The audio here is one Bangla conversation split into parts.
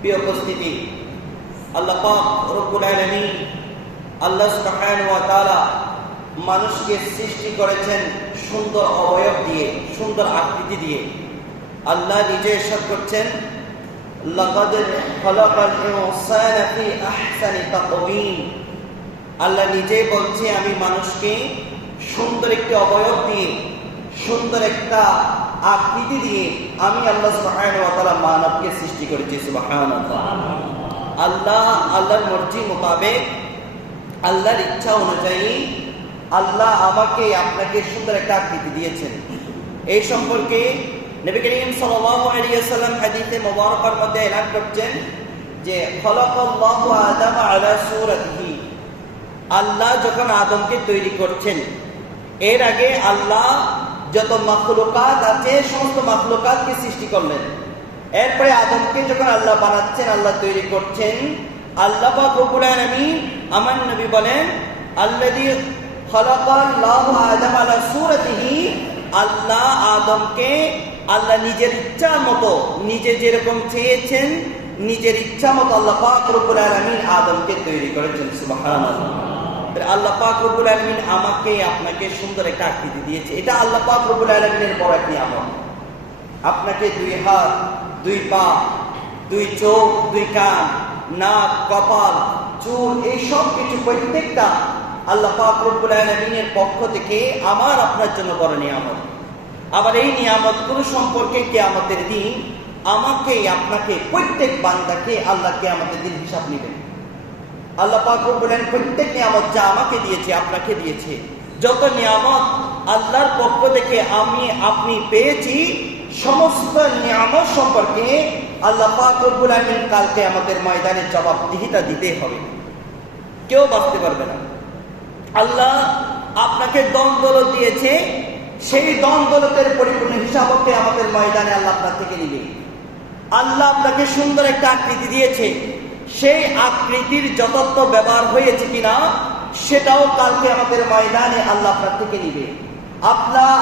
প্রিয় উপস্থিতি, আল্লাহ পাক রব্বুল আলামিন আল্লাহ সুবহানাহু ওয়া তাআলা মানুষকে সৃষ্টি করেছেন সুন্দর অবয়ব দিয়ে, সুন্দর আকৃতি দিয়ে। আল্লাহ নিজে ইরশাদ করছেন, লাকাদ খালাকাল ইনসানা ফি আহসানি তাকওয়িম। আল্লাহ নিজে বলছে, আমি মানুষকে সুন্দর একটি অবয়ব দিয়ে, সুন্দর একটা আকৃতি দিয়ে আমি আল্লাহ সুবহানাহু ওয়া তাআলা মানবকে সৃষ্টি করেছি। সুবহানাল্লাহ। আল্লাহর মর্জি মোতাবেক, আল্লাহর ইচ্ছা অনুযায়ী আল্লাহ আমাকে আপনাকে সুন্দর একটা আকৃতি দিয়েছেন। এই সম্পর্কে নবী করিম সাল্লাল্লাহু আলাইহি ওয়াসাল্লাম হাদিসে মুবারাকার মধ্যে এলান করছেন যে খালাকাল্লাহু আদামা আলা সূরাতিহি। আল্লাহ যখন আদমকে তৈরি করছেন, এর আগে আল্লাহ যত মাখলুকাত আছে সমস্ত মাখলুকাতকে সৃষ্টি করলেন। এরপরে আদমকে যখন আল্লাহ বানাচ্ছেন, আল্লাহ তৈরি করছেন, আল্লাহ পাক রব্বুল আলামিন, আমার নবী বলেন, আল্লাযী খালাকাল্লাহু আদামা আলা সূরাতিহি। আল্লাহ আদমকে আল্লাহ নিজের ইচ্ছা মতো, নিজে যেরকম চেয়েছেন নিজের ইচ্ছা মতো আল্লাহ পাক রব্বুল আলামিন আদমকে তৈরি করেছেন। সুবহানাল্লাহ। আল্লাহ পাক রব্বুল আলামিন আমাকে আপনাকে সুন্দর একটা আকৃতি দিয়েছে। এটা আল্লাহ পাক রব্বুল আলামিনের বড় একটা নিয়ামত। আপনাকে দুই হাত, দুই পা, দুই চোখ, দুই কান, নাক, কপাল, চুল, এই সব কিছু প্রত্যেকটা আল্লাহ পাক রব্বুল আলামিনের পক্ষ থেকে আমার আপনার জন্য বড় নিয়ামত। আবার এই নিয়ামতগুলো সম্পর্কে কিয়ামতের দিন আমাকে আপনাকে প্রত্যেক বান্দাকে আল্লাহ কিয়ামতের দিন হিসাব নেবেন। আল্লাহ পাক রব্বুল আলামিন প্রত্যেক নিয়ামত যা আমাকে দিয়েছে, আপনাকে দিয়েছে, যত নিয়ামত আল্লাহর পক্ষ থেকে আমি আপনি পেয়েছি, সমস্ত নিয়ামত সম্পর্কে আল্লাহ পাক রব্বুল আলামিন কালকে আমাদের ময়দানে জবাবদিহিতা দিতে হবে। কেউ বাঁচতে পারবে না। আল্লাহ আপনাকে দন দৌলত দিয়েছে, সেই দন দৌলতের পরিপূর্ণ হিসাবকে আমাদের ময়দানে আল্লাহ আপনার থেকে নিবে। আল্লাহ আপনাকে সুন্দর একটা আকৃতি দিয়েছে, সেই আকৃতির যথার্থ ব্যবহার হয়েছে কিনা সেটাও কালকে আমাদের ময়দানে আল্লাহ আপনার থেকে নিবে।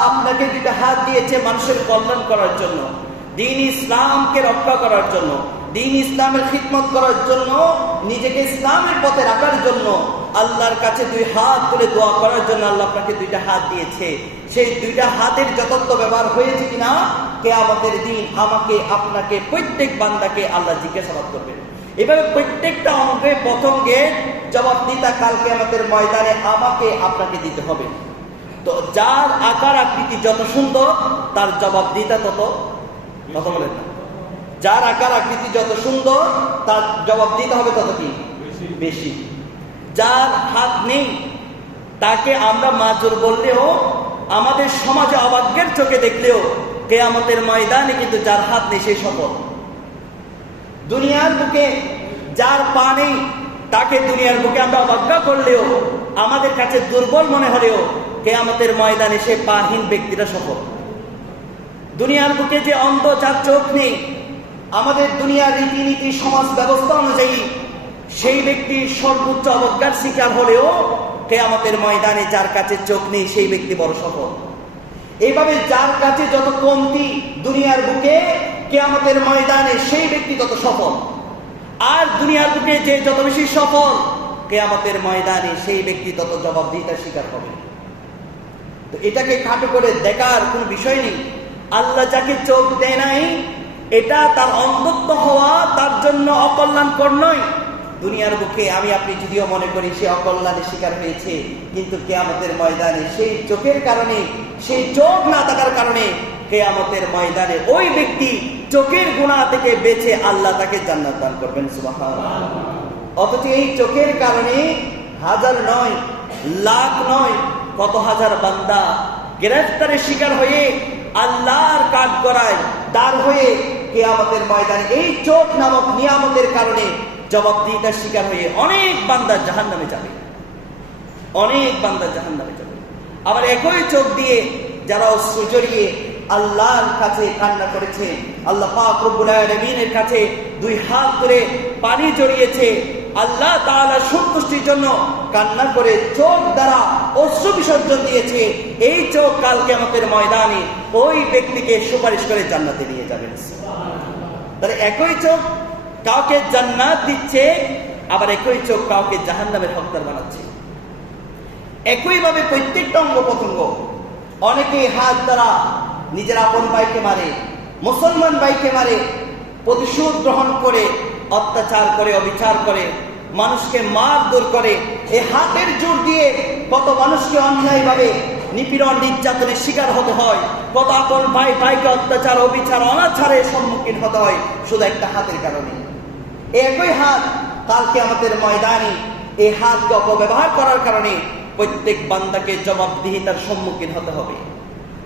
আপনাকে দুটো হাত দিয়েছে মানুষের কল্যাণ করার জন্য, দ্বীন ইসলামকে রক্ষা করার জন্য, দ্বীন ইসলামের খিদমত করার জন্য, নিজেকে ইসলামের পথে রাখার জন্য, আল্লাহর কাছে দুই হাত তুলে দোয়া করার জন্য আল্লাহ আপনাকে দুইটা হাত দিয়েছে। সেই দুইটা হাতের যথার্থ ব্যবহার হয়েছে কিনা কিয়ামতের দিন আমাকে আপনাকে প্রত্যেক বান্দাকে আল্লাহ জিজ্ঞাসাবাদ করবেন। এভাবে প্রত্যেকটা অঙ্গে প্রথঙ্গের জবাবদিহিতা কালকে আমাদের ময়দানে আমাকে আপনাকে দিতে হবে। তো যার আকার আকৃতি যত সুন্দর তার জবাবদিহিতা তত বলেন না, যার আকার আকৃতি যত সুন্দর তার জবাবদিহিতা হবে তত কি বেশি। যার হাত নেই তাকে আমরা মাজুর বললেও, আমাদের সমাজে অবাজ্ঞের চোখে দেখলেও কিয়ামতের ময়দানে কিন্তু যার হাত নেই সেই সফল। দুনিয়ার বুকে যার পা নেই তাকে দুনিয়ার বুকে আমরা অবজ্ঞা করলেও, আমাদের কাছে দুর্বল মনে হলেও কিয়ামতের ময়দানে সে পাহীন ব্যক্তিরা সফল। দুনিয়ার বুকে যে অন্ধ, যার চোখ নেই, আমাদের দুনিয়ার রীতিনীতি সমাজ ব্যবস্থা অনুযায়ী সেই ব্যক্তি সর্বোচ্চ অবজ্ঞার শিকার হলেও কিয়ামতের ময়দানে যার কাছে চোখ নেই সেই ব্যক্তি বড় সফল। এইভাবে যার কাছে যত কমতি দুনিয়ার বুকে, কিয়ামতের ময়দানে সেই ব্যক্তি তত সফল। আর দুনিয়ার বুকে যে যত বেশি সফল, কিয়ামতের ময়দানে সেই ব্যক্তি তত জবাবদিহিতার শিকার হবে। তো এটাকে খাটো করে দেখার কোনো বিষয় নেই। আল্লাহ যাকে চোখ দেয় নাই, এটা তার অন্ধত্ব হওয়া তার জন্য অকল্যাণকর নয়। দুনিয়ার বুকে আমি আপনি যদিও মনে করি সে অকল্যাণের শিকার হয়েছে, কিন্তু কিয়ামতের ময়দানে সেই চোখের কারণে, সেই চোখ না থাকার কারণে কিয়ামতের ময়দানে ওই ব্যক্তি চোখের গুনাহ থেকে বেঁচে আল্লাহ তাকে জান্নাত দান করবেন। সুবহানাল্লাহ। অথচ এই চোখের কারণে হাজার নয়, লাখ নয়, কত হাজার বান্দা গ্রেফতারের শিকার হয়ে আল্লাহর কাঠগড়ায় দাঁড় হয়ে কিয়ামতের ময়দানে এই চোখ নামক নিয়ামতের কারণে জবাবদিহিতার শিকার হয়ে অনেক বান্দা জাহান্নামে যাবে, অনেক বান্দা জাহান্নামে যাবে। আবার একই চোখ দিয়ে যারা অশ্রু জড়িয়ে আল্লাহর কাছে কান্না করেছে, আল্লাহ পাক রব্বুল আলামিনের কাছে দুই হাত ধরে পানি জড়িয়েছে, আল্লাহ তাআলার সন্তুষ্টির জন্য কান্না করে চোখ দ্বারা অশ্রু বিসর্জন দিয়েছে, এই চোখ কাল কিয়ামতের ময়দানে ওই ব্যক্তিকে সুপারিশ করে জান্নাতে নিয়ে যাবেন। তাহলে একই চোখ কাউকে জান্নাত দিচ্ছে, আবার একই চোখ কাউকে জাহান্নামের হকদার বানাচ্ছে। একইভাবে প্রত্যেকটা অঙ্গ প্রত্যঙ্গ, অনেকেই হাত দ্বারা নিজের আপন ভাইকে মারে, মুসলমান ভাইকে মারে, প্রতিশোধ গ্রহণ করে অত্যাচার করে, অবিচার করে, মানুষকে মারধর করে। এই হাতের জোর দিয়ে কত মানুষকে অন্যায়ভাবে নিপীড়ন নির্যাতনের শিকার হতে হয়, কত আপন ভাই ভাইকে অত্যাচার, অবিচার, অনাচারের সম্মুখীন হতে হয় শুধু একটা হাতের কারণে। একই হাত কালকে আমাদের ময়দানে এই হাতকে অপব্যবহার করার কারণে প্রত্যেক বান্দাকে জবাবদিহিতার সম্মুখীন হতে হবে।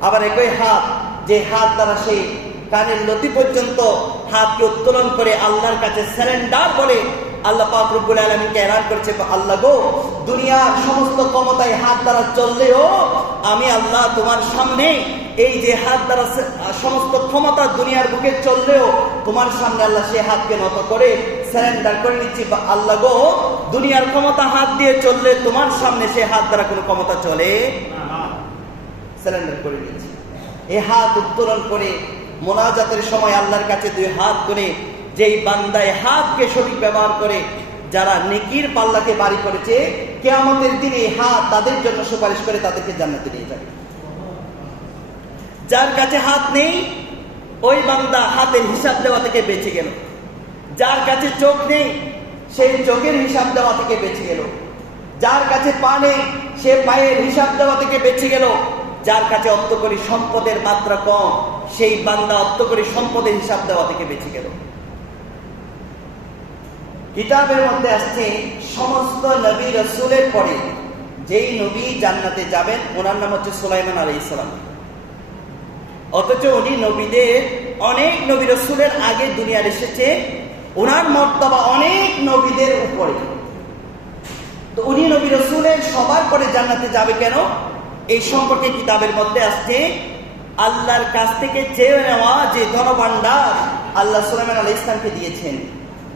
আবার একই হাত, যে হাত দ্বারা সেই কানের লতি পর্যন্ত হাতকে উত্তোলন করে আল্লাহর কাছে সারেন্ডার বলে, আল্লাহ পাক রব্বুল আলামিনকে এলান করেছে, আল্লাহ গো, দুনিয়ার সমস্ত ক্ষমতায় হাত দ্বারা চললেও আমি আল্লাহ তোমার সামনে, এই যে হাত দ্বারা সমস্ত ক্ষমতা দুনিয়ার বুকে চললেও তোমার সামনে আল্লাহ সে হাতকে নত করে সারেন্ডার করে নিচ্ছি। আল্লাহ গো, দুনিয়ার ক্ষমতা হাত দিয়ে চললে তোমার সামনে সে হাত দ্বারা কোনো ক্ষমতা চলে, সারেন্ডার করে নিচ্ছি। এই হাত উত্তোলন করে মোনাজাতের সময় আল্লাহর কাছে দুই হাত করে, যেই বান্দায় হাতকে সঠিক ব্যবহার করে, যারা নেকির পাল্লাকে বাড়ি করেছে, কিয়ামতের দিনে এই হাত তাদের জন্য সুপারিশ করে তাদেরকে জান্নাতে নিয়ে যাবে। যার কাছে হাত নেই, ওই বান্দা হাতের হিসাব দেওয়া থেকে বেঁচে গেল। যার কাছে চোখ নেই, সেই চোখের হিসাব দেওয়া থেকে বেঁচে গেল। যার কাছে পা নেই, সে পায়ের হিসাব দেওয়া থেকে বেঁচে গেল। যার কাছে অর্থকরী সম্পদের মাত্রা কম, সেই বান্দা অর্থকরী সম্পদের হিসাব দেওয়া থেকে বেঁচে গেল। কিতাবের মধ্যে আসছে, সমস্ত নবী রাসূলের পরে যেই নবী জান্নাতে যাবেন ওনার নাম হচ্ছে সুলাইমান আলাইহিস সালাম। অথচ উনি নবীদের, অনেক নবী রাসূলের আগে দুনিয়ার এসেছে, ওনার মর্তবা অনেক নবীদের উপরে। তো উনি নবী রাসূলের সবার পরে জান্নাতে যাবে কেন? এই সম্পর্কে কিতাবের মধ্যে আসছে, আল্লাহর কাছ থেকে চেয়ে নেওয়া যে ধনভাণ্ডার আল্লাহ সুলাইমান আলাইহিস সালামকে দিয়েছেন,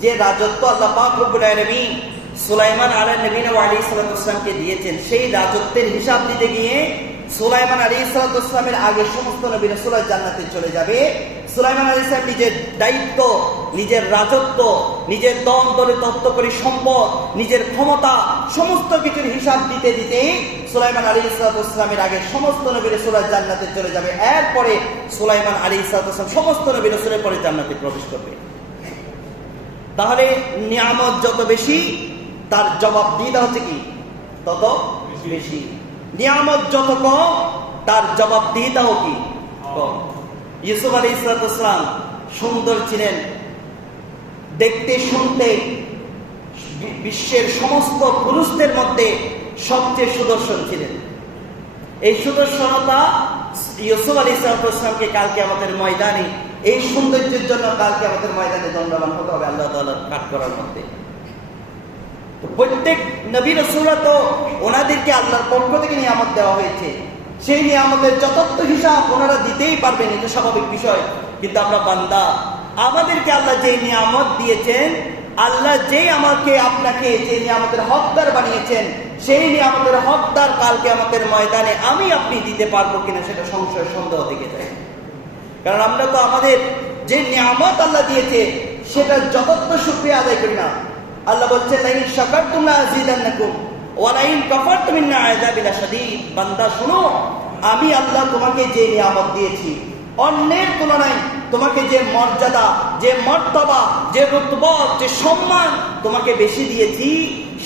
যে রাজত্ব আল্লাহ পাক রব্বুল আলামিন সুলাইমান আলাইহিস সালামকে দিয়েছেন, সেই রাজত্বের হিসাব দিতে গিয়ে সুলাইমান আলাইহিস সালামের আগে সমস্ত নবী রাসূলরা জান্নাতে চলে যাবে। সুলাইমান আলাইহিস সালাম নিজের দায়িত্ব, নিজের রাজত্ব, নিজের দন দলে তত্ত্বকরী সম্পদ, নিজের ক্ষমতা, সমস্ত কিছুর হিসাব দিতে দিতে সুলাইমান আলাইহিস সালামের আগে সমস্ত নবী রাসূলরা জান্নাতে চলে যাবে। এরপরে সুলাইমান আলাইহিস সালাম সমস্ত নবী রাসূলের পরে জান্নাতে প্রবেশ করবে। তাহলে নিয়ামত যত বেশি, তার জবাবদিহিতা হচ্ছে কি তত বেশি। নিয়ামত যত কম, তার জবাবদিহিতাও কি কম। ইউসুফ আলাইহিস সালাম সুন্দর ছিলেন, দেখতে শুনতে বিশ্বের সমস্ত পুরুষদের মধ্যে সবচেয়ে সুদর্শন ছিলেন। এই সুদর্শনতা ইউসুফ আলাইহিস সালামকে কালকে আমাদের ময়দানে, এই সৌন্দর্যের জন্য কালকে আমাদের ময়দানে দণ্ডবান হতে হবে আল্লাহ তাআলার কাঠ করার মধ্যে। প্রত্যেক নবী রাসূলরা তো ওনাদেরকে আল্লাহর পক্ষ থেকে নিয়ামত দেওয়া হয়েছে, সেই নিয়ামতের যথার্থ হিসাব ওনারা দিতেই পারবেন, এটা স্বাভাবিক বিষয়। কিন্তু আমরা বান্দা, আমাদেরকে আল্লাহ যে নিয়ামত দিয়েছেন, আল্লাহ যেই আমাকে আপনাকে যে নিয়ামতের হকদার বানিয়েছেন, সেই নিয়ামতের হকদার কালকে আমাদের ময়দানে আমি আপনি দিতে পারবো কিনা সেটা সংশয় সন্দেহ থেকে যায়। কারণ আমরা তো আমাদের যে নিয়ামত আল্লাহ দিয়েছে সেটা যথার্থ শুকরিয়া আদায় করি না। আল্লাহ বলছেন, লাইন শাকারতুম লাযিদান্নাকুম ওয়া লাইন কাফারতুম ইন্না আযাবি লাশাদীদ। বান্দা শোনো, আমি আল্লাহ তোমাকে যে নিয়ামত দিয়েছি, অন্যের তুলনায় তোমাকে যে মর্যাদা, যে মর্তবা, যে রুতবত, যে সম্মান তোমাকে বেশি দিয়েছি,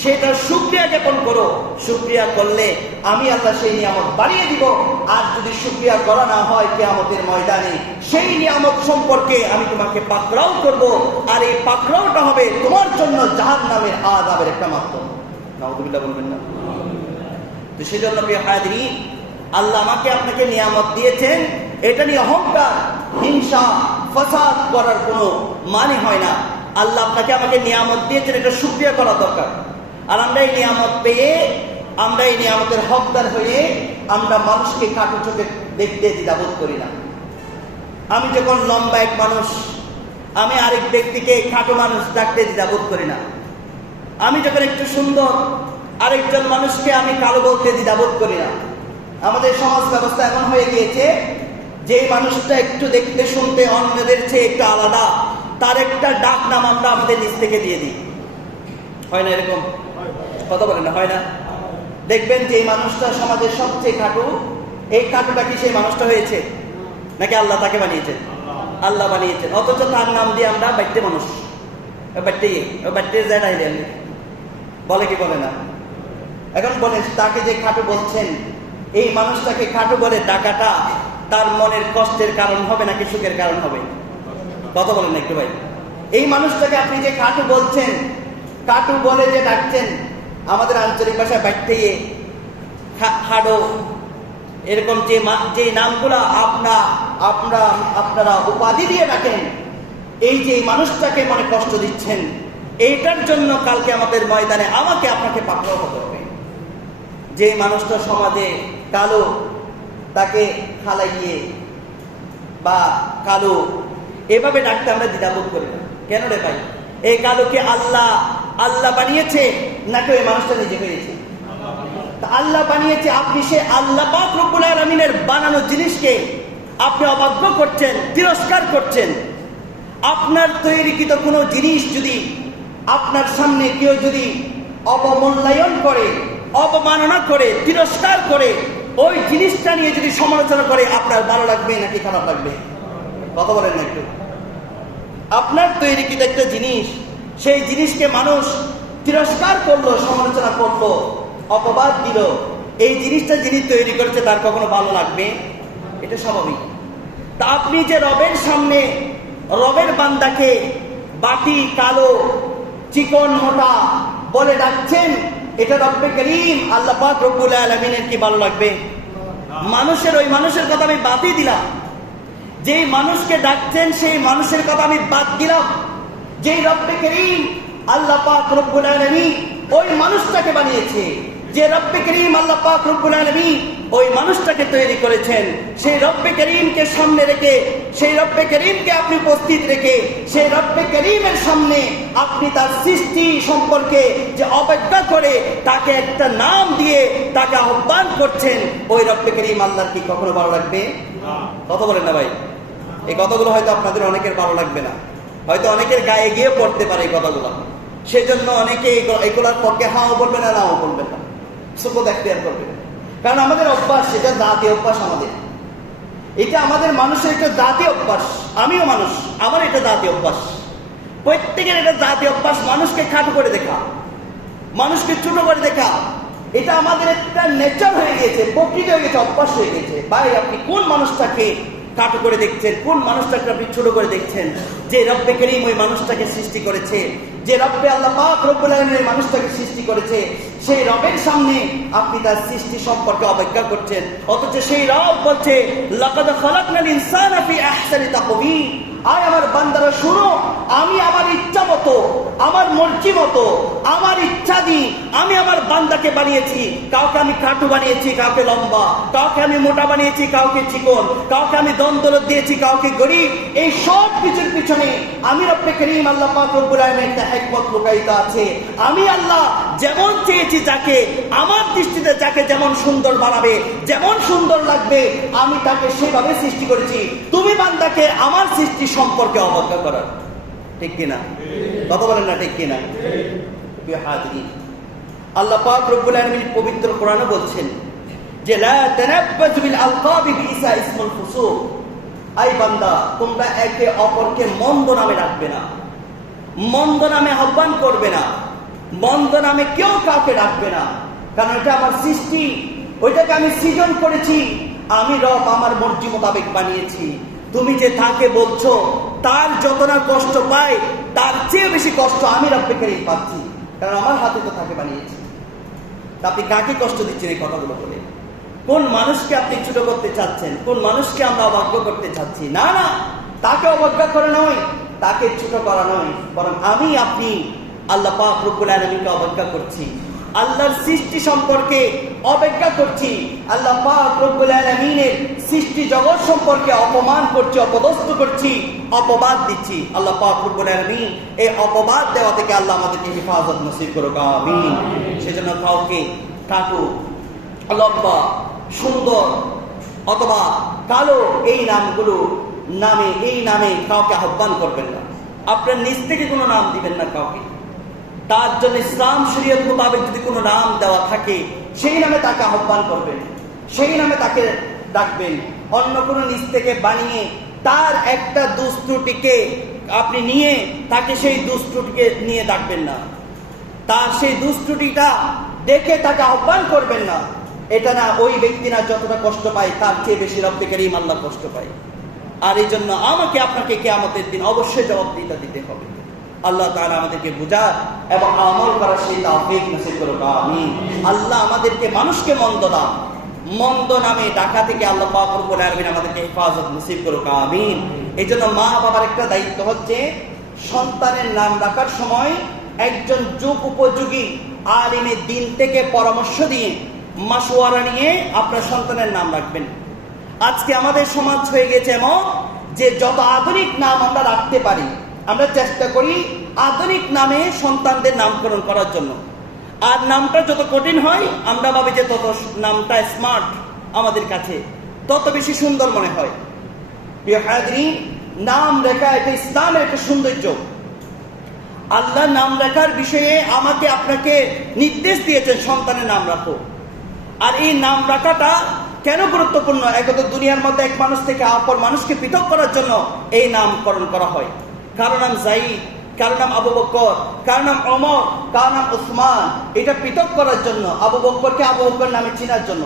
সেটা শুকরিয়া জ্ঞাপন করো। শুকরিয়া করলে আমি আল্লাহ সেই নিয়ামত বাড়িয়ে দিব। আর যদি শুকরিয়া করা না হয়, কিয়ামতের ময়দানে সেই নিয়ামত সম্পর্কে আমি তোমাকে পাকড়াও করব, আর এই পাকড়াওটা হবে তোমার জন্য জাহান্নামের আযাবের একটা মাধ্যম। নাউযুবিল্লাহ বলবেন না? তো সেজন্য প্রিয় হাজিরিন, আল্লাহ আমাকে আপনাকে নিয়ামত দিয়েছেন, এটা নিয়ে অহংকার, হিংসা, ফাসাদ করার কোনো মানে হয় না। আল্লাহ আপনাকে আমাকে নিয়ামত দিয়েছেন, এটা শুকরিয়া করা দরকার। আর আমরা এই নিয়ামত পেয়ে, আমরা এই নিয়ামতের হকদার হয়ে আমরা মানুষকে কাটু চোখে দেখতে দ্বিধাবোধ করি না। আমি যখন লম্বা এক মানুষ, আমি আরেক ব্যক্তিকে খাটো মানুষ ডাকতে দ্বিধাবোধ করি না। আমি যখন একটু সুন্দর, আরেকজন মানুষকে আমি কালো বলতে দ্বিধাবোধ করি না। আমাদের সমাজ ব্যবস্থা এমন হয়ে গিয়েছে, যে মানুষটা একটু দেখতে শুনতে অন্যদের চেয়ে একটু আলাদা, তার একটা ডাক নাম আমরা আমাদের নিজ থেকে দিয়ে দিই। হয় না এরকম? কথা বলেন না, হয় না? দেখবেন যে এই মানুষটা সমাজের সবচেয়ে খাটু, এই খাটুটা কি সেই মানুষটা হয়েছে নাকি আল্লাহ তাকে বানিয়েছেন? আল্লাহ বানিয়েছেন। অথচ তার নাম দিয়ে আমরা বাড়িতে মানুষ, বাড়িতে যায় না, বলে কি বলে না? এখন বলে তাকে যে খাটু বলছেন, এই মানুষটাকে খাটু বলে ডাকাটা তার মনের কষ্টের কারণ হবে নাকি সুখের কারণ হবে? কথা বলেন একটু ভাই। এই মানুষটাকে আপনি যে খাটু বলছেন, কাটু বলে যে ডাকছেন, আমাদের আঞ্চলিক ভাষায় বাড়িতে হাডো, এরকম যে নামগুলা আপনারা উপাধি দিয়ে ডাকেন, এই যে মানুষটাকে মনে কষ্ট দিচ্ছেন, এইটার জন্য কালকে আমাদের ময়দানে আমাকে আপনাকে পাকড়াও হতে হবে। যে মানুষটা সমাজে কালো, তাকে খালাইয়ে বা কালো এভাবে ডাকতে আমরা দ্বিধাবোধ করি না কেন রে ভাই? এই কালোকে আল্লাহ বানিয়েছে নাকি ওই মানুষটা নিজে হয়েছে? আল্লাহ বানিয়েছে। আপনি সে আল্লাহ পাক রব্বুল আলামিনের বানানো জিনিসকে আপনি অবাধ্য করছেন, তিরস্কার করছেন। আপনার তৈরিকৃত কোনো জিনিস যদি আপনার সামনে কেউ যদি অবমূল্যায়ন করে, অবমাননা করে, তিরস্কার করে, ওই জিনিসটা নিয়ে যদি সমালোচনা করে, আপনার ভালো লাগবে নাকি খারাপ লাগবে? কথা বলেন না একটু। আপনার তৈরিকৃত একটা জিনিস, সেই জিনিসকে মানুষ তিরস্কার করলো, সমালোচনা করলো, অপবাদ দিল, এই জিনিসটা যিনি তৈরি করেছে তার কখনো ভালো লাগবে? এটা স্বাভাবিক। তা আপনি যে রবের সামনে রবের বান্দাকে বাটি, কালো, চিকন, মোটা বলে ডাকছেন, এটা রব্বে করিম আল্লাহ পাক রব্বুল আলামিনের কি ভালো লাগবে? মানুষের ওই মানুষের কথা আমি বাদই দিলাম, যেই মানুষকে ডাকছেন সেই মানুষের কথা আমি বাদ দিলাম। যেই রব্বে করিম আল্লাহ পাক রব্বুল আলামিন ওই মানুষটাকে বানিয়েছে, যে রব্বে করিম আল্লাহ পাক রব্বুল আলামিন ওই মানুষটাকে তৈরি করেছেন, সেই রব্বে করিমকে সামনে রেখে, সেই রব্বে করিমকে আপনি উপস্থিত রেখে, সেই রব্বে করিমের সামনে আপনি তার সৃষ্টি সম্পর্কে যে অবজ্ঞা করে তাকে একটা নাম দিয়ে তাকে আহ্বান করছেন, ওই রব্বে করিম আল্লাহর কি কখনো ভালো লাগবে? কথা বলেন না ভাই। এই কথাগুলো হয়তো আপনাদের অনেকের ভালো লাগবে না, হয়তো অনেকের গায়ে গিয়ে পড়তে পারে এই কথাগুলো, সেজন্য অনেকে এগুলোর পক্ষে হাও বলবে না, নাও বলবেন না, সুখও দেখতে আর করবে না। কারণ আমাদের অভ্যাস, সেটা জাতি অভ্যাস আমাদের, এটা আমাদের মানুষের একটা জাতি অভ্যাস। আমিও মানুষ, আমার এটা জাতি অভ্যাস, প্রত্যেকের এটা জাতি অভ্যাস। মানুষকে খাটো করে দেখা, মানুষকে ছোট করে দেখা, এটা আমাদের একটা নেচার হয়ে গেছে, প্রকৃতি হয়ে গেছে, অভ্যাস হয়ে গেছে। ভাই আপনি কোন মানুষটাকে কাটো করে দেখছেন, কোন মানুষটাকে আপনি ছোট করে দেখছেন? যে রব্বে করিম ওই মানুষটাকে সৃষ্টি করেছে, যে রব্বে আল্লাহ পাক রব্বুল আলামিন ওই মানুষটাকে সৃষ্টি করেছে, সেই রবের সামনে আপনি তার সৃষ্টি সম্পর্কে অবজ্ঞা করছেন। অথচ সেই রব বলছে লাকাদ খালাকনাল ইনসানা ফি আহসানি তাকওয়িম, আয় আমার বান্দারা শুনো, আমি আমার ইচ্ছা মতো, আমার মর্জি মতো, আমার ইচ্ছা দিয়ে আমি আমার বান্দাকে বানিয়েছি। কাউকে আমি খাটু বানিয়েছি, কাউকে লম্বা, কাউকে আমি মোটা বানিয়েছি, কাউকে চিকন, কাউকে আমি দমদলত দিয়েছি, কাউকে গরিব। এই সব কিছুর পিছনে আমি রব্বে করিম আল্লাহ পাক রব্বুল আলামিনের একটা হিকমত লুকায়িত আছে। আমি আল্লাহ যেমন চেয়েছি, যাকে আমার দৃষ্টিতে যাকে যেমন সুন্দর বানাবে, যেমন সুন্দর লাগবে, আমি তাকে সেভাবে সৃষ্টি করেছি। তুমি বান্দাকে আমার সৃষ্টি সম্পর্কে অবজ্ঞা করার, ঠিক কিনা? কথা বলেন না, ঠিক কিনা? আল্লাহ পাক রব্বুল আলামিন পবিত্র কোরআনে বলছেন যে লা তানাব্বাযু বিল আলকাবি বিইসা ইসমুল ফুসুক, আই বান্দা তোমরা একে অপরকে মন্দ নামে ডাকবে না, মন্দ নামে আহ্বান করবে না, মন্দ নামে কেউ কাউকে ডাকবে না। কারণ এটা আমার সৃষ্টি, ওইটাকে আমি সৃজন করেছি, আমি রব আমার মর্জি মোতাবেক বানিয়েছি। তুমি যে তাকে বলছো তার যত না কষ্ট পায়, তার চেয়ে বেশি কষ্ট আমি রব্বে করিম পাচ্ছি, কারণ আমার হাতে তো তাকে বানিয়েছি। আপনি কাকে কষ্ট দিচ্ছেন এই কথাগুলো বলে? কোন মানুষকে আপনি ছোট করতে চাচ্ছেন? কোন মানুষকে আমরা অবজ্ঞা করতে চাচ্ছি? না না, তাকে অবজ্ঞা করে নয়, তাকে ছোট করা নয়, বরং আমি আপনি আল্লাহ পাক রব্বুল আলামিনকে অবজ্ঞা করছি, আল্লাহর সৃষ্টি সম্পর্কে অবজ্ঞা করছি, আল্লাহ পাক রব্বুল আলামিনের সৃষ্টি জগৎ সম্পর্কে অপমান করছি, অপদস্থ করছি, অপবাদ দিচ্ছি। আল্লাহ পাক রব্বুল আলামিন এই অপবাদ দেওয়া থেকে আল্লাহ আমাদেরকে হেফাজত নসিব করুক, আমিন। সেজন্য কাউকে কাটু, লম্বা, সুন্দর অথবা কালো এই নামগুলো এই নামে কাউকে আহ্বান করবেন না। আপনার নিজ থেকে কোনো নাম দিবেন না কাউকে। তার জন্য ইসলাম শরীয়ত মোতাবেক যদি কোনো নাম দেওয়া থাকে সেই নামে তাকে আহ্বান করবেন, সেই নামে তাকে ডাকবেন। অন্য কোনো নিজ থেকে বানিয়ে তার একটা দুষ্ত্রুটিকে আপনি নিয়ে তাকে সেই দুষ্ত্রুটিকে নিয়ে ডাকবেন না, তার সেই দুষ্ত্রুটিটা দেখে তাকে আহ্বান করবেন না। এটা না, ওই ব্যক্তি না যতটা কষ্ট পায় তার চেয়ে বেশি রব্বে কারীম আল্লাহ কষ্ট পায়। আর এই জন্য আমাকে আপনাকে কিয়ামতের দিন অবশ্যই জবাবদিহিতা দিতে হবে। আল্লাহ তাআলা আমাদেরকে বুঝার এবং আমল করার সেই তৌফিক নসিব করুক, আমিন। আল্লাহ আমাদেরকে মানুষকে মন্দ নামে ডাকা থেকে আল্লাহ পাক রব্বুল আলামিন আমাদেরকে হেফাজত নসিব করুক, আমিন। এই জন্য মা বাবার একটা দায়িত্ব হচ্ছে সন্তানের নাম রাখার সময় একজন যুগ উপযোগী আলিমে দিন থেকে পরামর্শ দিয়ে মাশওয়ারা নিয়ে আপনার সন্তানের নাম রাখবেন। আজকে আমাদের সমাজ হয়ে গেছে এমন যে যত আধুনিক নাম আমরা রাখতে পারি আমরা চেষ্টা করি আধুনিক নামে সন্তানদের নামকরণ করার জন্য। আর নামটা যত কঠিন হয় আমরা ভাবি যে তত নামটা স্মার্ট আমাদের কাছে তত বেশি সুন্দর মনে হয়। প্রিয় হাজরিন, নাম রেখা এটা ইসলামের একটা সৌন্দর্য। আল্লাহ নাম রাখার বিষয়ে আমাকে আপনাকে নির্দেশ দিয়েছেন সন্তানের নাম রাখো। আর এই নাম রাখাটা কেন গুরুত্বপূর্ণ? একত দুনিয়ার মধ্যে এক মানুষ থেকে অপর মানুষকে পৃথক করার জন্য এই নামকরণ করা হয়। কারো নাম জাইদ, কারো নাম আবু বকর, কারো নাম ওমর, কারো নাম উসমান। এটা পৃথক করার জন্য, আবু বকরকে আবু বকর নামে চেনার জন্য,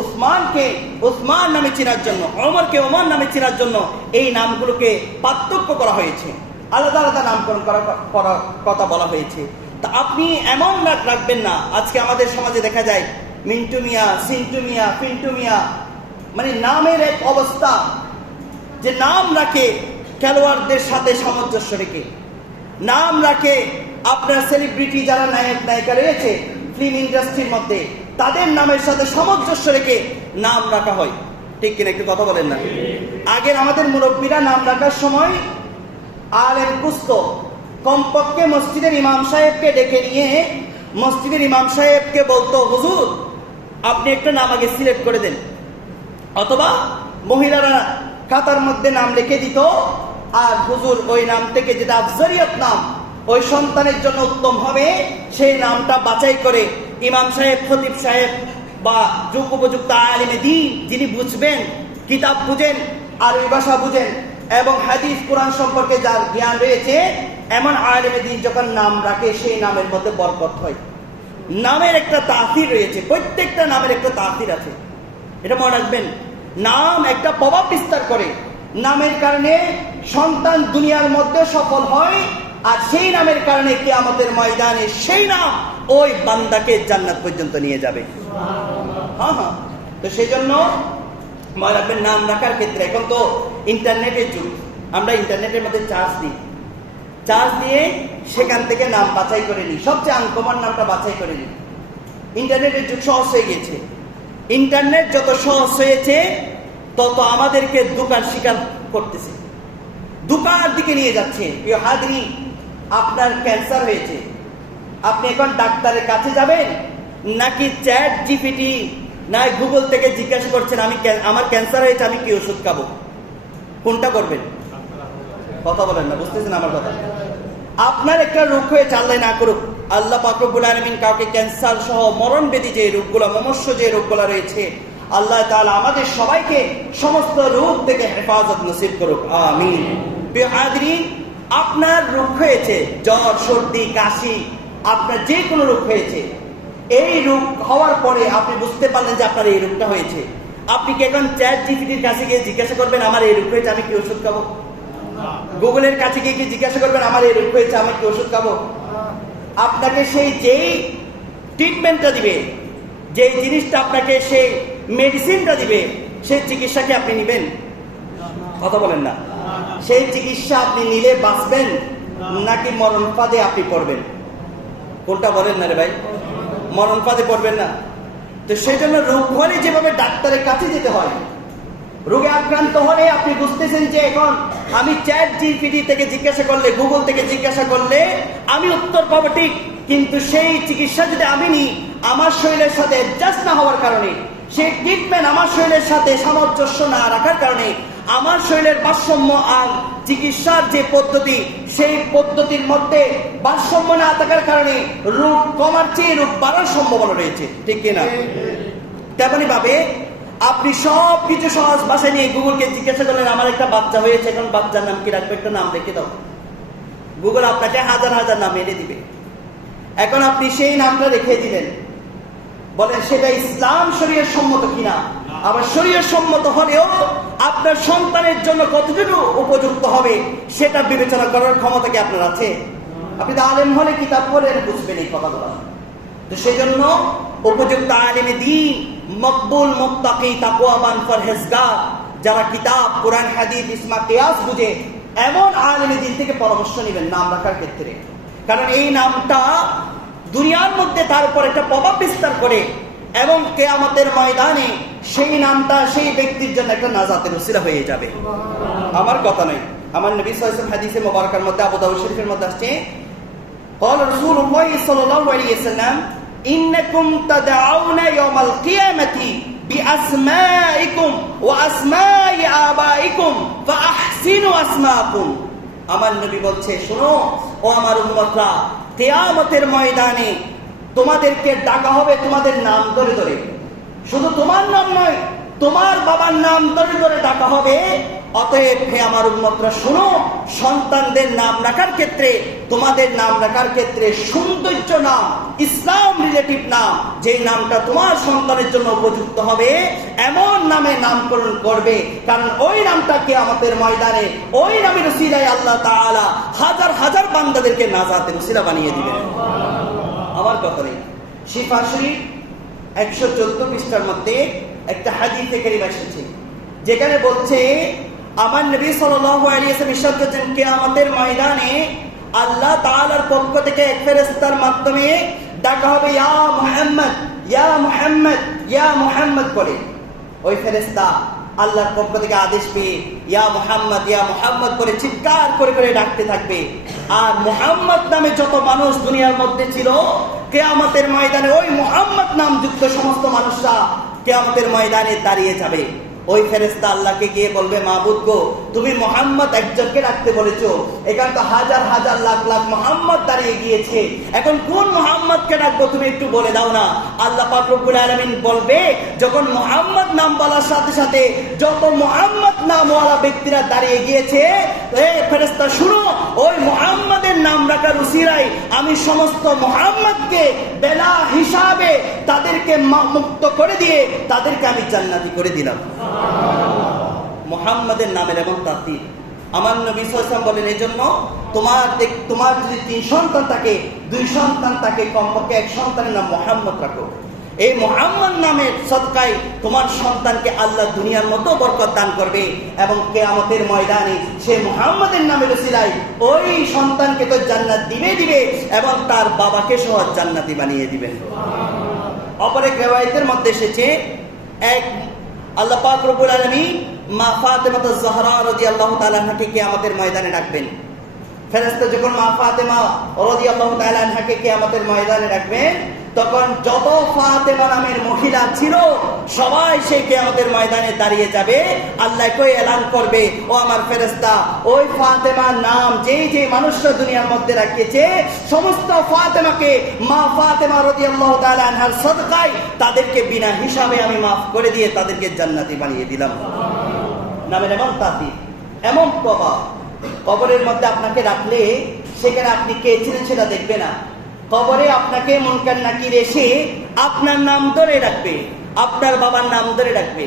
উসমানকে উসমান নামে চেনার জন্য, ওমরকে ওমর নামে চেনার জন্য এই নামগুলোকে পার্থক্য করা হয়েছে, আলাদা আলাদা নামকরণ করার কথা বলা হয়েছে। তা আপনি এমন রাখবেন না। আজকে আমাদের সমাজে দেখা যায় মিন্টু মিয়া, সিন্টু মিয়া, পিন্টু মিয়া, মানে নামের এক অবস্থা যে নাম রাখে খেলোয়াড়দের সাথে সামঞ্জস্য রেখে, নাম রাখে আপনার সেলিব্রিটি যারা নায়ক নায়িকা রয়েছে ফিল্ম ইন্ডাস্ট্রির মধ্যে তাদের নামের সাথে সামঞ্জস্য রেখে নাম রাখা হয়। ঠিক কিনা একটু কথা বলেন না? আগের আমাদের মুরব্বীরা নাম রাখার সময় আলেম কুস্ত কমপক্ষে মসজিদের ইমাম সাহেবকে ডেকে নিয়ে মসজিদের ইমাম সাহেবকে বলতো, হুজুর আপনি একটা নাম আগে সিলেক্ট করে দেন, অথবা মহিলারা খাতার মধ্যে নাম লিখে দিত আর হুজুর ওই নাম থেকে যেটা আফজলিয়ত নাম ওই সন্তানের জন্য উত্তম হবে সেই নামটা বাছাই করে ইমাম সাহেব, খতিব সাহেব বা যুগ উপযুক্ত আলিমে দ্বীন যিনি বুঝবেন, কিতাব বুঝেন, আরবি ভাষা বুঝেন এবং হাদিস কোরআন সম্পর্কে যার জ্ঞান রয়েছে এমন আলিমে দ্বীন যখন নাম রাখে সেই নামের মধ্যে বরকত হয়। নামের একটা তাসির রয়েছে, প্রত্যেকটা নামের একটা তাসির আছে, এটা মনে রাখবেন। নাম একটা প্রভাব বিস্তার করে। নামের কারণে সন্তান দুনিয়ার মধ্যে সফল হয় আর সেই নামের কারণে কিয়ামতের ময়দানে সেই নাম ওই বান্দাকে জান্নাত পর্যন্ত নিয়ে যাবে। হ্যাঁ, তো সেই জন্য মনে রাখবেন নাম রাখার ক্ষেত্রে এখন তো ইন্টারনেটের যুগ, আমরা ইন্টারনেটের মধ্যে চার্জ দিয়ে সেখান থেকে নাম বাছাই করে নিই, সবচেয়ে আনকমন নামটা বাছাই করে নিই। ইন্টারনেটের যুগ সহজ হয়ে গেছে। ইন্টারনেট যত সহজ হয়েছে তত আমাদেরকে ধোঁকার শিকার করতেছে, ধোঁকার দিকে নিয়ে যাচ্ছে। প্রিয় হাজরিন, আপনার ক্যান্সার হয়েছে, আপনি এখন ডাক্তারের কাছে যাবেন নাকি চ্যাট জিপিটি না গুগল থেকে জিজ্ঞাসা করছেন আমার ক্যান্সার হয়েছে আমি কি ওষুধ খাবো? কোনটা করবেন? কথা বলেন না, বুঝতেছেন আমার কথা? আপনার একটা রোগ হয়েছে, আল্লাহ না করুক, আল্লাহ পাক রব্বুল আলামিন কাউকে ক্যান্সার সহ মরণ ব্যাধি যে রোগগুলো, মমস্য যে রোগগুলো রয়েছে, আল্লাহ তাআলা আমাদের সবাইকে সমস্ত রোগ থেকে হেফাজত নসিব করুক, আমিন। প্রিয় হাজরিন, আপনার রোগ হয়েছে, জ্বর, সর্দি, কাশি, আপনার যে কোনো রোগ হয়েছে, এই রোগ হওয়ার পরে আপনি বুঝতে পারলেন যে আপনার এই রোগটা হয়েছে, আপনি কি এখন চ্যাট জিপিটির কাছে গিয়ে জিজ্ঞাসা করবেন আমার এই রোগ হয়েছে আমি কি ওষুধ খাবো? গুগলের কাছে গিয়ে কি জিজ্ঞাসা করবেন আমার এই রোগ হয়েছে আমি কি ওষুধ খাবো? আপনাকে যেই ট্রিটমেন্টটা দিবে, যেই জিনিসটা আপনাকে সেই মেডিসিনটা দিবে, সেই চিকিৎসাকে আপনি নেবেন? কথা বলেন না। সেই চিকিৎসা আপনি নিলে বাঁচবেন নাকি মরণ ফাঁদে আপনি পড়বেন? কোনটা বলেন না রে ভাই? মরণ ফাঁদে পড়বেন না। তো সেই জন্য রোগ হলে যেভাবে ডাক্তারের কাছে যেতে হয়, রোগে আক্রান্ত হলে আপনি বুঝতেছেন যে এখন আমি চ্যাট জিপিটি থেকে জিজ্ঞাসা করলে, গুগল থেকে জিজ্ঞাসা করলে আমি উত্তর পাবো ঠিক, কিন্তু সেই চিকিৎসা যদি আমি নিই আমার শরীরের সাথে অ্যাডজাস্ট না হওয়ার কারণে, সেই ট্রিটমেন্ট আমার শরীরের সাথে সামঞ্জস্য না রাখার কারণে আমার শরীরের ভারসাম্য আর চিকিৎসার যে পদ্ধতি, সেই পদ্ধতির মধ্যে ভারসাম্য না থাকার কারণে রোগ কমার চেয়ে রোগ বাড়ার সম্ভাবনা রয়েছে, ঠিক কিনা? তেমনি ভাবে আপনি সব কিছু সহজ ভাষায় নিয়ে গুগলকে জিজ্ঞাসা করলেন, আমার একটা বাচ্চা হয়েছে, এখন বাচ্চার নাম কি রাখবে, একটা নাম রেখে দাও। গুগল আপনাকে হাজার হাজার নাম এনে দিবে। এখন আপনি সেই নামটা রেখে দিবেন, বলেন সেটা ইসলাম শরীয়ত সম্মত কিনা? আবার শরীয়ত সম্মত হলেও আপনার সন্তানের জন্য কতটুকু উপযুক্ত হবে সেটা বিবেচনা করার ক্ষমতা কি আপনার আছে? আপনি তো আলেম হলে কিতাব পড়ে বুঝবেন এই কথাগুলো। তো সেই জন্য উপযুক্ত আলেমে দ্বীন, মকবুল, মুত্তাকি, তাকওয়াবান, পরহেজগার, যারা কিতাব, কোরআন, হাদিস, ইজমা, কিয়াস বুঝে, এমন আলেমে দ্বীন থেকে পরামর্শ নেবেন নাম রাখার ক্ষেত্রে। কারণ এই নামটা দুনিয়ার মধ্যে তার উপর একটা প্রভাব বিস্তার করে এবং কিয়ামতের ময়দানে সেই নামটা সেই ব্যক্তির জন্য একটা নাজাতের ওসিলা হয়ে যাবে। আমার কথা নয়, আমার নবী সাল্লাল্লাহু আলাইহি ওয়াসাল্লাম হাদিসে মুবারাকার মধ্যে, আবু দাউদ শরীফের মধ্যে আসছে, قال رسول الله صلى الله عليه وسلم إنكم تدعون يوم القيامة بأسمائكم وأسماء آبائكم فأحسنوا أسماءكم। আমার নবী বলছে, শোনো ও আমার উম্মতরা, কিয়ামতের ময়দানে তোমাদেরকে ডাকা হবে তোমাদের নাম ধরে ধরে। শুধু তোমার নাম নয়, তোমার বাবার নাম ধরে ধরে ডাকা হবে। অতএব হে আমার উম্মতরা, শোনো, সন্তানদের নাম রাখার ক্ষেত্রে, তোমাদের নাম রাখার ক্ষেত্রে সৌন্দর্য নাম, ইসলাম রিলেটিভ নাম, যে নামটা তোমার সন্তানের জন্য উপযুক্ত হবে, এমন নামে নামকরণ করবে। কারণ ওই নামটা কিয়ামতের ময়দানে ওই নামের উসিলায় আল্লাহ তাআলা হাজার হাজার বান্দাদেরকে নাজাতের উসিলা বানিয়ে দিবেন। আমার কথা নেই, শিফা শরীফ 114 পৃষ্ঠার মধ্যে একটা হাদিসে কারিমা এসেছে, যেখানে বলছে, আমার নবী সাল্লাল্লাহু আলাইহি ওয়াসাল্লাম ইরশাদ করেছেন, কিয়ামতের ময়দানে আল্লাহ তাআলার পক্ষ থেকে এক ফেরেশতার মাধ্যমে ডাকা হবে, ইয়া মুহাম্মদ, ইয়া মুহাম্মদ, ইয়া মুহাম্মদ করে। ওই ফেরেশতা আল্লাহর পক্ষ থেকে আদেশ পেয়ে ইয়া মুহাম্মদ, ইয়া মুহাম্মদ করে চিৎকার করে করে ডাকতে থাকবে। আর মুহাম্মদ নামে যত মানুষ দুনিয়ার মধ্যে ছিল, কিয়ামতের ময়দানে ওই মুহাম্মদ নাম যুক্ত সমস্ত মানুষরা কিয়ামতের ময়দানে দাঁড়িয়ে যাবে। ওই ফেরেশতা আল্লাহকে গিয়ে বলবে, মাবুদ গো, তুমি মুহাম্মদ একজনকে রাখতে বলেছো, এখানে তো হাজার হাজার লাখ লাখ মুহাম্মদ দাঁড়িয়ে গিয়েছে, এখন কোন মুহাম্মদকে ডাকবো তুমি একটু বলে দাও না। আল্লাহ পাক রব্বুল আলামিন বলবে, যখন মুহাম্মদ নাম বলার সাথে সাথে যত মুহাম্মদ নামওয়ালা ব্যক্তিরা দাঁড়িয়ে গিয়েছে, এই ফেরেশতা শুনো, ওই মুহাম্মাদের নাম রাখার উসিলায় আমি সমস্ত মুহাম্মদকে বেলা হিসাবে তাদেরকে মুক্ত করে দিয়ে তাদেরকে আমি জান্নাতি করে দিলাম। মুহাম্মাদের নামের এমন তাসির। আমার নবী সাল্লাল্লাহু আলাইহি ওয়াসাল্লাম বলেন, এই জন্য তোমার যদি 3 সন্তান থাকে, 2 সন্তান থাকে, কমপক্ষে 1 সন্তানের নাম মুহাম্মদ রাখো। এই মুহাম্মদ নামের সদকায় তোমার সন্তানকে আল্লাহ দুনিয়ার মতো বরকত দান করবে এবং কিয়ামতের ময়দানে সে মুহাম্মদের নামের উসিলায় ওই সন্তানকে তো জান্নাত দিবে এবং তার বাবাকে সহ জান্নাতি বানিয়ে দিবেন। অপর এক রিওয়ায়াতের মধ্যে এসেছে, এক আল্লাহ পাক রব্বুল আলামিন মা ফাতেমা আয-জাহরা রাদিয়াল্লাহু তাআলা আনহাকে কিয়ামতের ময়দানে ডাকবেন। ফেরেশতা যখন মা ফাতেমা রাদিয়াল্লাহু তাআলা আনহাকে কিয়ামতের ময়দানে ডাকবেন, তখন যত ফাতেমা নামের মহিলা ছিল সবাই সেই কিয়ামতের ময়দানে দাঁড়িয়ে যাবে। আল্লাহ কই এলান করবে, ও আমার ফেরেশতা, ওই ফাতেমার নাম যে মানুষরা দুনিয়ার মধ্যে রাখিয়েছে, সমস্ত ফাতেমাকে মা ফাতেমা রাদিয়াল্লাহু তাআলা আনহার সদকায় তাদেরকে বিনা হিসাবে আমি মাফ করে দিয়ে তাদেরকে জান্নাতি বানিয়ে দিলাম। নামের এমন তাসির, এমন প্রভাব। কবরের মধ্যে আপনাকে রাখলে সেখানে আপনি কে ছিলেন সেটা দেখবে না। কবরে আপনাকে মুনকার নাকির এসে আপনার নাম ধরে রাখবে, আপনার বাবার নাম ধরে রাখবে।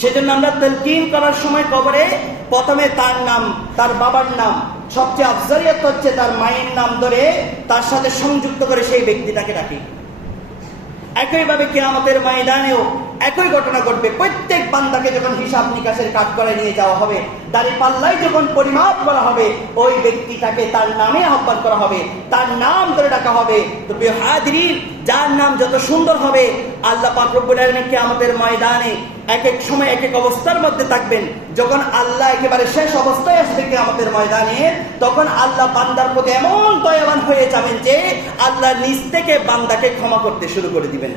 সেজন্য আমরা তালকিন করার সময় কবরে প্রথমে তার নাম, তার বাবার নাম, সবচেয়ে আফজালিয়ত হচ্ছে তার মায়ের নাম ধরে তার সাথে সংযুক্ত করে সেই ব্যক্তিটাকে রাখি। একইভাবে কিয়ামতের ময়দানেও একই ঘটনা ঘটবে। প্রত্যেক বান্দাকে যখন হিসাব নিকাশের কাজ করে নিয়ে যাওয়া হবে, দাঁড়িয়ে পাল্লাই যখন পরিমাপ করা হবে, ওই ব্যক্তিটাকে তার নামে আহ্বান করা হবে, তার নাম ধরে ডাকা হবে। তো প্রিয় হাজিরিন, যার নাম যত সুন্দর হবে, আল্লাহ পাক রব্বুল আলামিন কিয়ামতের ময়দানে এক এক সময় এক এক অবস্থার মধ্যে থাকবেন। যখন আল্লাহ একেবারে শেষ অবস্থায় আসবে কিয়ামতের ময়দানে, তখন আল্লাহ বান্দার প্রতি এমন দয়াবান হয়ে যাবেন যে আল্লাহ নিজ থেকে বান্দাকে ক্ষমা করতে শুরু করে দিবেন।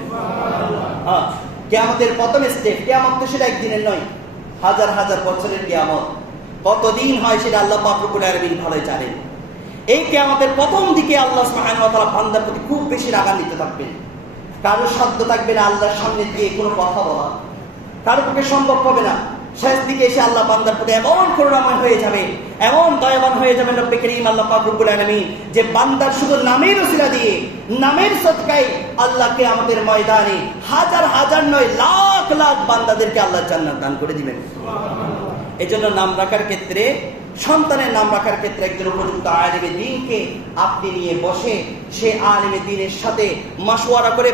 কিয়ামতের প্রথম স্টেপ, কিয়ামত তো সেটা একদিনের নয়, হাজার হাজার বছরের কিয়ামত কতদিন হয় সেটা আল্লাহ পাক রব্বুল আলামিন ভালোই জানেন। এই কিয়ামতের প্রথম দিকে আল্লাহ সুবহানাহু ওয়া তাআলা বান্দার প্রতি খুব বেশি রাগান্বিত থাকবেন। কারো সাধ্য থাকবে না আল্লাহর সামনে দিয়ে কোনো কথা বলা, কারো পক্ষে সম্ভব হবে না। শেষ দিকে এসে আল্লাহ বান্দার প্রতি এমন করুণাময় হয়ে যাবে, এমন দয়াবান হয়ে যাবে রব্বে করিম আল্লাহ পাক রব্বুল আলামিন, যে বান্দার শুধু নামের ওসিলা দিয়ে, নামের সদকায় আল্লাহকে আমাদের ময়দানে হাজার হাজার নয় লাখ লাখ বান্দাদেরকে আল্লাহ জান্নাত দান করে দিবেন। এই জন্য নাম রাখার ক্ষেত্রে, সন্তানের নাম রাখার ক্ষেত্রে একজন উপযুক্ত আলেমে দ্বীনকে আপনি নিয়ে বসে সে আলেমে দ্বীনের সাথে মাশওয়ারা করে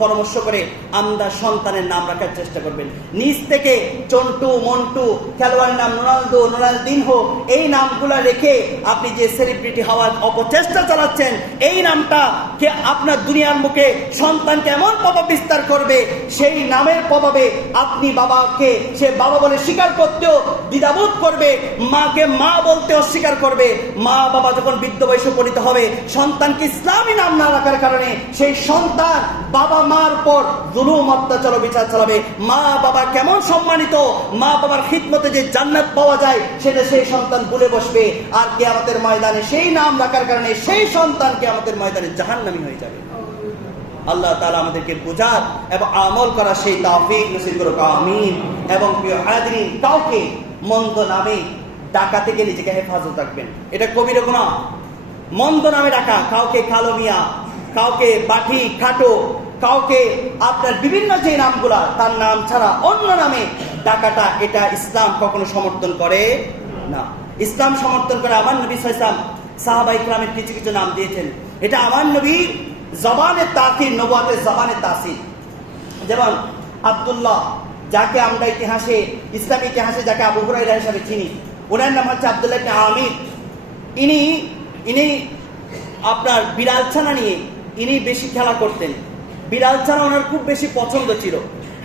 পরামর্শ করে আমরা সন্তানের নাম রাখার চেষ্টা করবেন। নিজ থেকে চন্টু, মন্টু, খেলোয়াড়ের নাম রোনালদো, রোনালদিনহো, এই নামগুলা রেখে আপনি যে সেলিব্রিটি হওয়ার অপচেষ্টা চালাচ্ছেন, এই নামটা কে আপনার দুনিয়ার মুখে সন্তানকে এমন প্রভাব বিস্তার করবে, সেই নামের প্রভাবে আপনি বাবাকে সে বাবা বলে স্বীকার করতেও দ্বিধাবোধ করবে, মাকে মা বলতে অস্বীকার করবে। মা বাবা যখন বৃদ্ধ বয়সে উপনীত হবে, সন্তানকে ইসলামী নাম না রাখার কারণে সেই সন্তান বাবা মার পর জুলুম, অত্যাচার, বিচার চালাবে। মা বাবা কেমন সম্মানিত, মা বাবার খিদমতে যে জান্নাত পাওয়া যায় সেটা সেই সন্তান ভুলে বসবে। আর কিয়ামতের ময়দানে সেই নাম রাখার কারণে সেই সন্তান কিয়ামতের ময়দানে জাহান্নামী হয়ে যাবে। আল্লাহ তাআলা আমাদেরকে বুঝার এবং আমল করা সেই তৌফিক নসিব করুক, আমিন। এবং প্রিয় হাজিরিন, কাউকে মন্দ নামে ডাকা থেকে নিজেকে হেফাজত রাখবেন। এটা কবির গুনাহ, মন্দ নামে ডাকা, কাউকে কালো মিয়া, কাউকে বাঠি, খাটো, কাউকে আপনার বিভিন্ন যে নামগুলা তার নাম ছাড়া অন্য নামে ডাকাটা, এটা ইসলাম কখনো সমর্থন করে না। ইসলাম সমর্থন করে আমার নবী সাল্লাল্লাহু আলাইহি ওয়াসাল্লাম সাহাবায়ে কেরামের কিছু কিছু নাম দিয়েছেন। এটা আমার নবী জবানে তাসির, নবুয়তের জবানে তাসির। যেমন আব্দুল্লাহ, যাকে আমরা ইতিহাসে, ইসলামী ইতিহাসে যাকে আবু হুরায়রা হিসেবে চিনি, ওনার নাম হচ্ছে আব্দুল্লাহ ইবনে আমির। ইনি আপনার বিড়াল ছানা নিয়ে ইনি বেশি খেলা করতেন। বিড়াল ছানা ওনার খুব বেশি পছন্দ ছিল।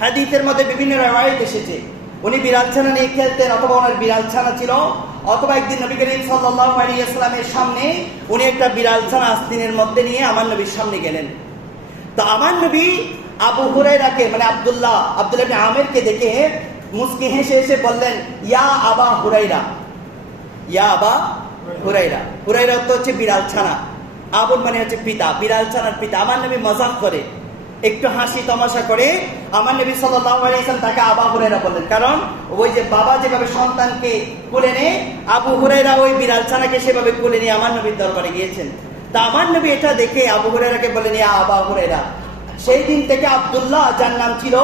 হাদিসের মধ্যে বিভিন্ন রাওয়ায়াত এসেছে উনি বিড়াল ছানা নিয়ে খেলতেন, অথবা ওনার বিড়াল ছানা ছিল, অথবা একদিন নবী করিম সাল্লাল্লাহু আলাইহি ওয়াসাল্লামের সামনে উনি একটা বিড়াল ছানা আস্তিনের মধ্যে নিয়ে আমার নবীর সামনে গেলেন। তো আমার নবী আবু হুরায়রাকে, মানে আব্দুল্লাহ ইবনে আমিরকে দেখে মুস্কি হেসে হেসে বললেন, ইয়া আবা হুরায়রা, ইয়া আবা হুরায়রা। হুরায়রা তো হচ্ছে বিড়াল ছানা, আবুল মানে হচ্ছে পিতা, বিড়াল ছানার পিতা। আমার নবী মজাক করে, একটু হাসি তামাশা করে আমার নবী সাল্লাল্লাহু আলাইহি ওয়াসাল্লাম তাকে আবা হুরায়রা বললেন। কারণ ওই যে বাবা যেভাবে সন্তানকে কোলে নেয়, আবু হুরায়রা ওই বিড়াল ছানাকে সেভাবে কোলে নিয়ে আমার নবীর দরবারে গিয়েছেন। তা আমার নবী এটা দেখে আবু হুরায়রাকে বললেন, ইয়া আবা হুরায়রা। সেই দিন থেকে আব্দুল্লাহ, যার নাম ছিল,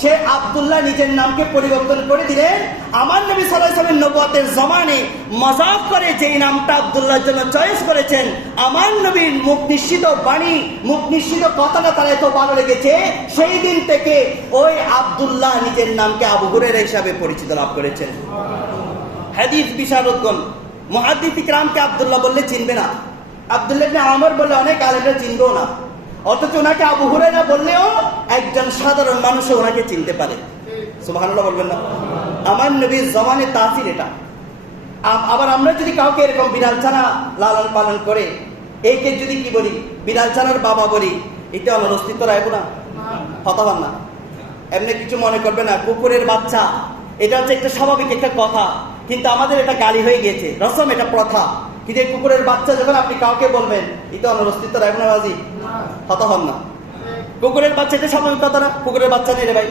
সে আব্দুল্লাহ নিজের নামকে পরিবর্তন করে দিলেন। আমার নবী সাল্লাল্লাহু আলাইহি ওয়াসাল্লামের নবুয়তের জমানে মজাক করে যেই নামটা আব্দুল্লাহর জন্য চয়েস করেছেন, আমার নবীর মুখ নিশ্চিত বাণী, মুখ নিশ্চিত কথাটা তার এত ভালো লেগেছে, সেই দিন থেকে ওই আব্দুল্লাহ নিজের নামকে আবু হুরায়রা হিসাবে পরিচিত লাভ করেছেন। হাদিস বিশারদগণ, মুহাদ্দিস ইকরামকে আব্দুল্লাহ বললে চিনবে না, আব্দুল্লাহ ইবনে আমর বললে অনেক আলেমরা চিনবেও না, অথচ ওনাকে আবু হুরায়রা বললেও একজন সাধারণ মানুষও ওনাকে চিনতে পারে। সুবহানাল্লাহ বলবেন না? আমার নবীর জমানে তাসির এটা। আবার আমরা যদি কাউকে এরকম বিড়াল ছানা লালন পালন করে, একে যদি কি বলি, বিড়াল ছানার বাবা বলি, এটা আমার অস্তিত্ব রাখবো না, হতাবান না, এমনি কিছু মনে করবে না। কুকুরের বাচ্চা, এটা হচ্ছে একটা স্বাভাবিক একটা কথা, কিন্তু আমাদের এটা গালি হয়ে গেছে, রসম, এটা প্রথা। কিন্তু এই কুকুরের বাচ্চা যখন আপনি কাউকে বলবেন, এটা আমার অস্তিত্ব রাখবো না, বাজি কথা হন না। কুকুরের বাচ্চা, এটা স্বাভাবিক কথা না? কুকুরের বাচ্চা নেই রে ভাই,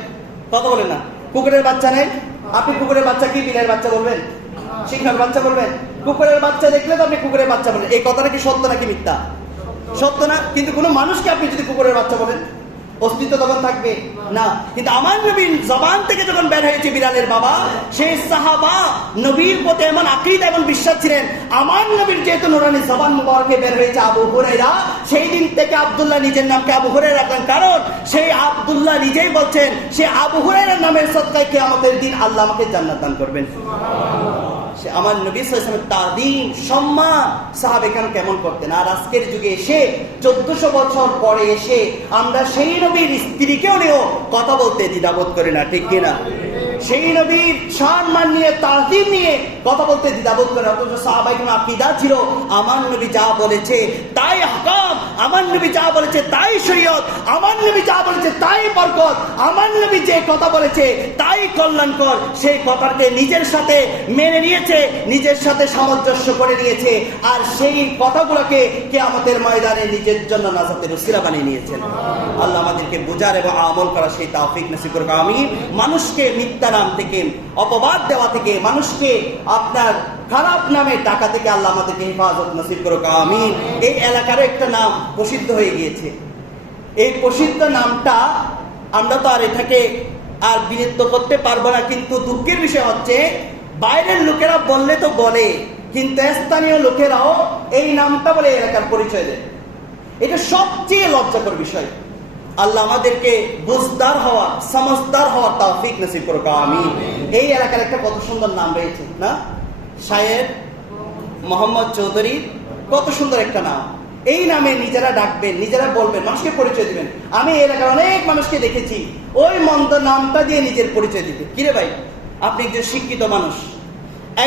কথা বলেন না, কুকুরের বাচ্চা নেই। আপনি কুকুরের বাচ্চা কি বিলের বাচ্চা বলবেন, সিংহের বাচ্চা বলবেন? কুকুরের বাচ্চা দেখলে তো আপনি কুকুরের বাচ্চা বলবেন। এই কথাটা কি সত্য নাকি মিথ্যা? সত্য না। কিন্তু কোনো মানুষকে আপনি যদি কুকুরের বাচ্চা বলেন, অস্তিত্ব তখন থাকবে না। কিন্তু আমার নবীর জবান থেকে যখন বের হয়েছে বিড়ালের বাবা, সেই সাহাবা নবীর প্রতি এমন আকীদা এবং বিশ্বাস ছিলেন, আমার নবীর যেহেতু নুরানি জবান মুবারকে বের হয়েছে আবু হুরায়রা, সেই দিন থেকে আব্দুল্লাহ নিজের নামকে আবু হুরায়রা রাখলেন। কারণ সেই আব্দুল্লাহ নিজেই বলছেন, সে আবু হুরায়রার নামের সদকায় কিয়ামতের দিন আল্লাহ আমাকে জান্নাত দান করবেন। সে আমার নবী সাল্লাল্লাহু আলাইহি ওয়াসাল্লামের তাদিম, সম্মান সাহাবে কেন কেমন করতেন। আর আজকের যুগে এসে 1400 বছর পরে এসে আমরা সেই নবীর স্ত্রীকেও নিয়েও কথা বলতে দ্বিধাবোধ করি না, ঠিক কিনা? সেই নবীর সম্মান নিয়ে, তাজিম নিয়ে কথা বলতে দ্বিধাবোধ করে। অথচ সাহাবায়ে কেরাম আকীদা ছিল, আমার নবী যা বলেছে তাই হকাম, আমার নবী যা বলেছে তাই শরীয়ত, আমার নবী যা বলেছে তাই বরকত, আমার নবী যে কথা বলেছে তাই কল্যাণকর, সেই কথাকে নিজের সাথে মেনে নিয়েছে, নিজের সাথে সামঞ্জস্য করে নিয়েছে, আর সেই কথাগুলোকে কিয়ামতের ময়দানে নিজের জন্য নাজাতের উসিলা বানিয়ে নিয়েছেন। আল্লাহ আমাদেরকে বোঝার এবং আমল করা সেই তৌফিক নসিব করুক, আমিন। মানুষকে মিথ্যা নাম থেকে, অপবাদ দেওয়া থেকে, মানুষকে আপনার খারাপ নামে ডাকা থেকে আল্লাহ আমাদেরকে হেফাজত নসিব করুক, আমিন। এই এলাকার একটা নাম প্রসিদ্ধ হয়ে গিয়েছে, এই প্রসিদ্ধ নামটা আমরা তো আর এটাকে আর বিরক্ত করতে পারবো না, কিন্তু দুঃখের বিষয় হচ্ছে বাইরের লোকেরা বললে তো বলে, কিন্তু স্থানীয় লোকেরাও এই নামটা বলে এলাকার পরিচয় দেয়। এটা সবচেয়ে লজ্জাকর বিষয়। আল্লাহ আমাদেরকে বুঝদার হওয়ার, সমঝদার হওয়ার তৌফিক নসিব করুক, আমিন। এই এলাকার একটা কত সুন্দর নাম রয়েছে না, শায়ের মোহাম্মদ চৌধুরী, কত সুন্দর একটা নাম। এই নামে নিজেরা ডাকবেন, নিজেরা বলবেন, মানুষকে পরিচয় দিবেন। আমি এই এলাকার অনেক মানুষকে দেখেছি ওই মন্দ নামটা দিয়ে নিজের পরিচয় দিতে। কিরে ভাই, আপনি একজন শিক্ষিত মানুষ,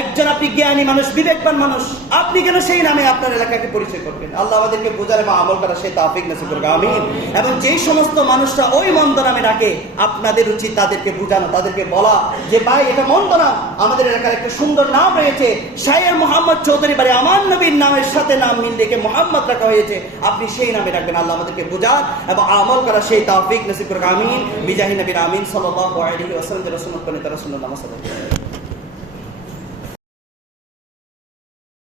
একজন আপনি জ্ঞানী মানুষ, বিবেকবান মানুষ, আপনি কেন সেই নামে আপনার এলাকাকে পরিচয় করবেন? আল্লাহ আমাদেরকে বোঝার এবং আমল করা সেই তৌফিক নসিব করুক, আমিন। এবং যেই সমস্ত মানুষরা ওই মন্দ নামে ডাকে, আপনাদের উচিত তাদেরকে বোঝানো, তাদেরকে বলা যে ভাই এটা মন্দ নাম, আমাদের এলাকার একটা সুন্দর নাম রয়েছে, শায়ের মোহাম্মদ চৌধুরী, বাড়ি আমার নবীর নামের সাথে নাম মিল রেখে মোহাম্মদ রাখা হয়েছে, আপনি সেই নামে ডাকবেন। আল্লাহ আমাদেরকে বোঝার এবং আমল করা সেই তৌফিক নসিব করুক, আমিন। বিজাহি নবীর আমিন সাল্লাল্লাহু আলাইহি ওয়াসাল্লাম। রাসূলুল্লাহ